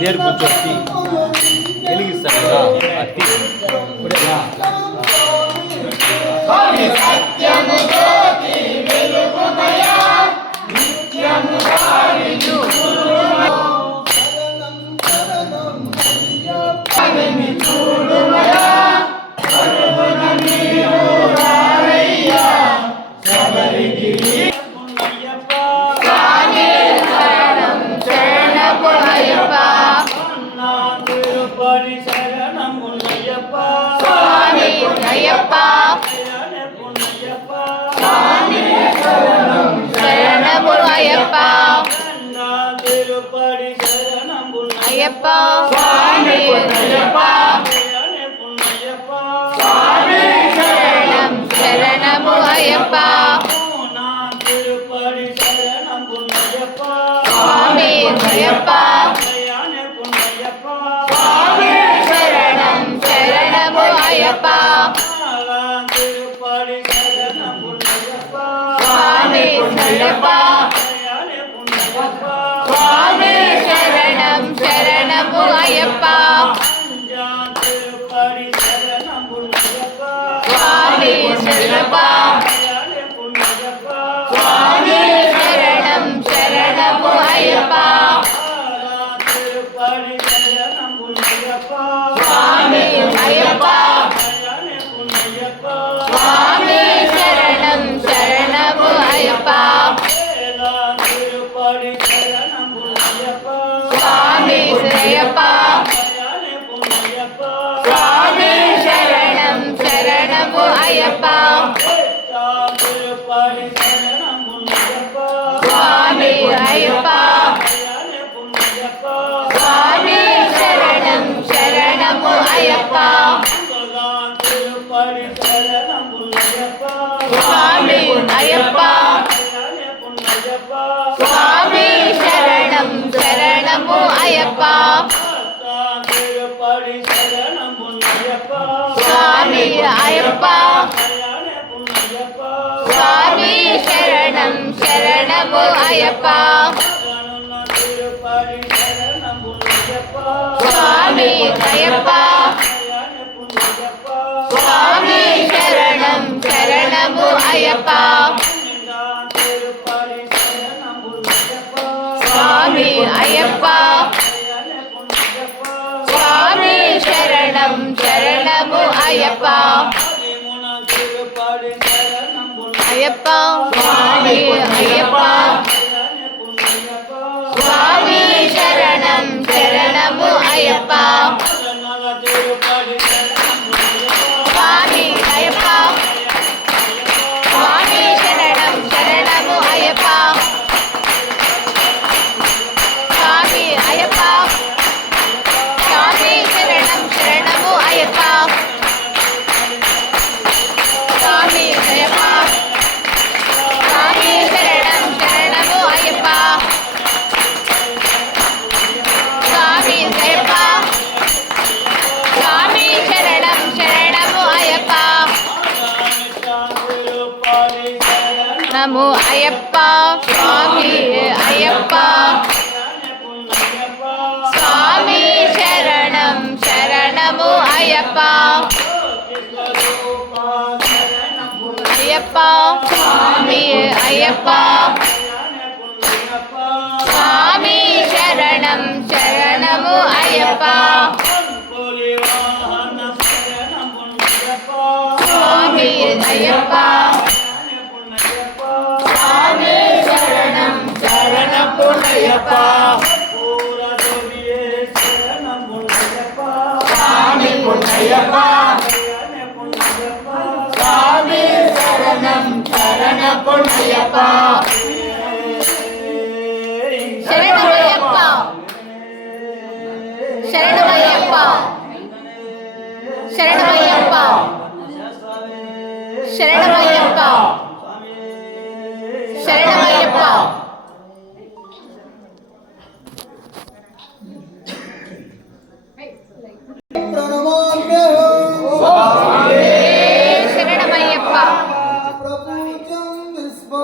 నేరు కూర్చొచ్చి వెలిగిస్తారు కదా అట్టి అయ్యప్ప స్వామి అయ్యప్ప స్వామి శరణం శరణము అయ్యప్ప స్వామి అయ్యప్ప స్వామి శరణం శరణము అయ్యప్ప స్వామి అయ్యప్ప స్వామి శరణం శరణము అయ్యప్ప స్వామి అయ్యప్ప స్వామి శరణం శరణము అయ్యప్ప స్వామి అయ్యప్ప స్వామి శరణం శరణము అయ్యప్ప స్వామి అయ్యప్ప స్వామి శరణం శరణము అయ్యప్ప స్వామి అయ్యప్ప స్వామి శరణం శరణము అయ్యప్ప స్వామి అయ్యప్ప స్వామి శరణం శరణము అయ్యప్ప స్వామి అయ్యప్ప స్వామి శరణం శరణము అయ్యప్ప స్వామి అయ్యప్ప స్వామి శరణం శరణము అయ్యప్ప స్వామి అయ్యప్ప స్వామి శరణం శరణము అయ్యప్ప అయ్యప్ప స్వామి అయ్యప్ప స్వామి శరణం శరణము అయ్యప్ప స్వామి అయ్యప్ప స్వామి శరణం శరణము అయ్యప్ప స్వామి అయ్యప్ప స్వామి శరణం శరణము అయ్యప్ప స్వామి అయ్యప్ప స్వామి శరణం శరణము అయ్యప్ప స్వామి అయ్యప్ప స్వామి శరణం శరణము అయ్యప్ప నమో అయ్యప్ప స్వామి అయ్యప్ప స్వామి శరణం శరణము అయ్యప్ప అయ్యప్ప స్వామి అయ్యప్ప స్వామి శరణం శరణము అయ్యప్ప స్వామి అయ్యప్ప స్వామి శరణం శరణము అయ్యప్ప స్వామి అయ్యప్ప స్వామి శరణం శరణము అయ్యప్ప శరణమయ్యప్ప శరణమయ్యప్ప శరణమయ్యప్ప శరణమయ్యప్ప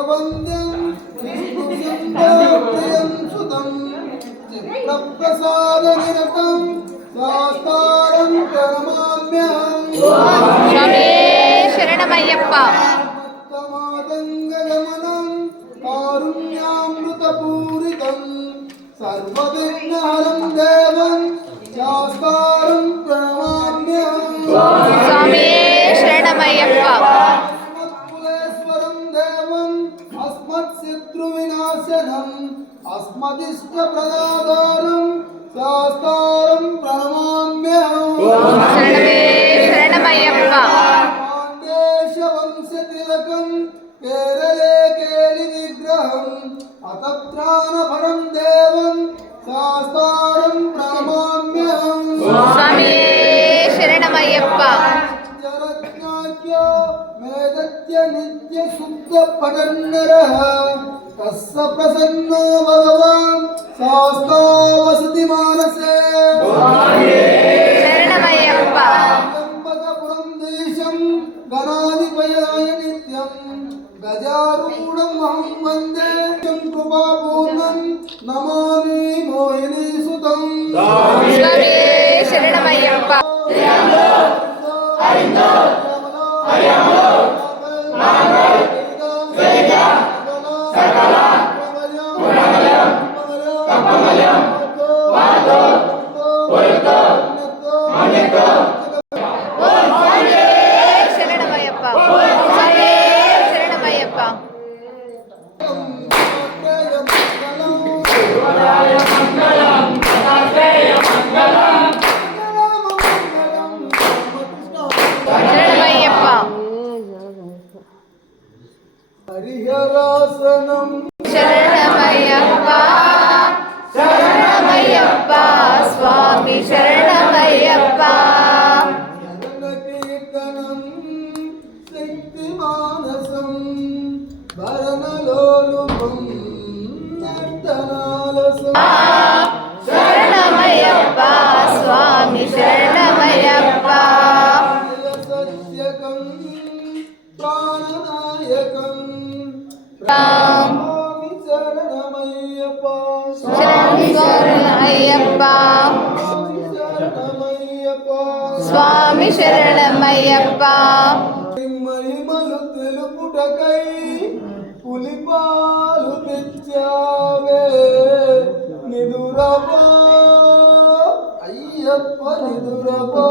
వంద్యం ప్రియం సుతం చిత్రప్రసాద నిరతం శాస్త్రం ప్రణమామ్యహం స్వామి శరణమయ్యప్ప మాతంగమనం కారుణ్యామృతపూరితం సర్వవిఘ్నహరం దేవం శాస్త్రం ప్రణమామ్యహం స్వామి శరణమయ్యప్ప अस्मत्कुलेश्वरं देवं अस्मत्शत्रुविनाशनं अस्मदिष्टप्रदातारं शास्तारं प्रणमाम्यहं శరణమే శరణమయ్యప్ప पाण्डेशवंशतिलकं केरले केलिविग्रहं अतत्राणफलं देवं शास्तारं प्रणमाम्यहं స్వామి శరణమయ్యప్ప जरज्ञाख्यो मेदत्य नित्य शुद्ध पठन्नरः तस्य प्रसन्नो भगवान् शास्ता वसति मानसे శరణమయ్యప్ప त्र्यम्बकपुरं देशं गणाधिपयाय नित्यं गजारूढम् अहं वन्दे तं कृपापूर्णं नमामि मोहिनीसुतं స్వామి శరణమయ్యప్ప శరణమయ్యప్ప స్వామి శరణమయ్యప్ప శరణమయ్యప్ప హరిహరాసనం శరణమయ్యప్ప శరణమయ్యప్ప స్వామి శరణమయ్యప్ప కీర్తనం శక్తి మానసం భరణలోలుపం నర్తనాలసం శరణమయ్యప్ప స్వామి శరణమయ్యప్ప సత్యకం ప్రాణనాయకం రామ్ స్వామి శరణమయ్యప్ప శరణి శరణమయ్యప్ప స్వామి శరణమయ్యప్ప మహిమలు తెలుపుటకై పులిపాలు తెచ్చావే నిదురపా అయ్యప్ప నిదురపా